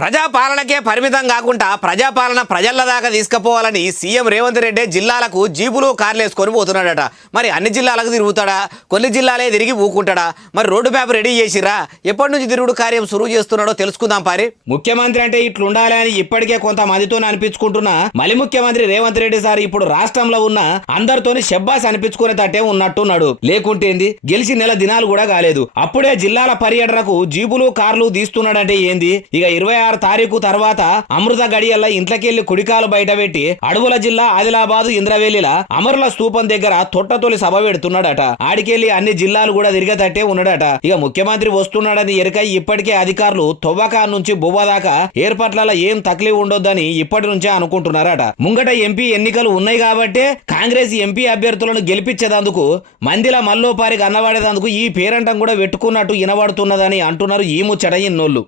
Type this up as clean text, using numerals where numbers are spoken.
ప్రజాపాలనకే పరిమితం కాకుండా ప్రజాపాలన ప్రజల దాకా తీసుకుపోవాలని సీఎం రేవంత్ రెడ్డి జిల్లాలకు జీపులు కార్లు వేసుకొని పోతున్నాడట. మరి అన్ని జిల్లాలకు తిరుగుతాడా? కొన్ని జిల్లాలే తిరిగి ఊకుంటాడా? మరి రోడ్డు మ్యాప్ రెడీ చేసిరా? ఎప్పటి నుంచి తిరుగుడు కార్యం సురువు చేస్తున్నాడో తెలుసుకుందాం పారి. ముఖ్యమంత్రి అంటే ఇట్లుండాలి అని ఇప్పటికే కొంతమందితో అనిపించుకుంటున్నా మళ్ళీ ముఖ్యమంత్రి రేవంత్ రెడ్డి సార్ ఇప్పుడు రాష్ట్రంలో ఉన్న అందరితోని షెబ్బాస్ అనిపించుకునేటట్టే ఉన్నట్టున్నాడు. లేకుంటేంది, గెలిచి నెల దినాలు కూడా కాలేదు అప్పుడే జిల్లాల పర్యటనకు జీపులు కార్లు తీస్తున్నాడంటే ఏంది? ఇక 26 తారీఖు తర్వాత అమృత గడియల్లా ఇంట్లోకెళ్లి కుడికాలు బయట పెట్టి అడవుల జిల్లా ఆదిలాబాద్ ఇంద్రవెల్లిల అమరుల స్తూపం దగ్గర తొట్టతొలి సభ పెడుతున్నాడట. ఆడికెళ్లి అన్ని జిల్లాలు కూడా తిరిగేటట్టే ఉన్నాడట. ఇక ముఖ్యమంత్రి వస్తున్నాడని ఎరకై ఇప్పటికే అధికారులు తొవ్వకా నుంచి బువ్వ దాకా ఏర్పాట్ల ఏం తక్లీఫ్ ఉండొద్దని ఇప్పటి నుంచే అనుకుంటున్నారట. ముంగట ఎంపీ ఎన్నికలు ఉన్నాయి కాబట్టి కాంగ్రెస్ ఎంపీ అభ్యర్థులను గెలిపించేదందుకు మందిల మల్లోపారికి అన్నవాడేదందుకు ఈ పేరంటం కూడా పెట్టుకున్నట్టు వినబడుతున్నదని అంటున్నారు ఈ ముచ్చట ఇన్నోళ్ళు.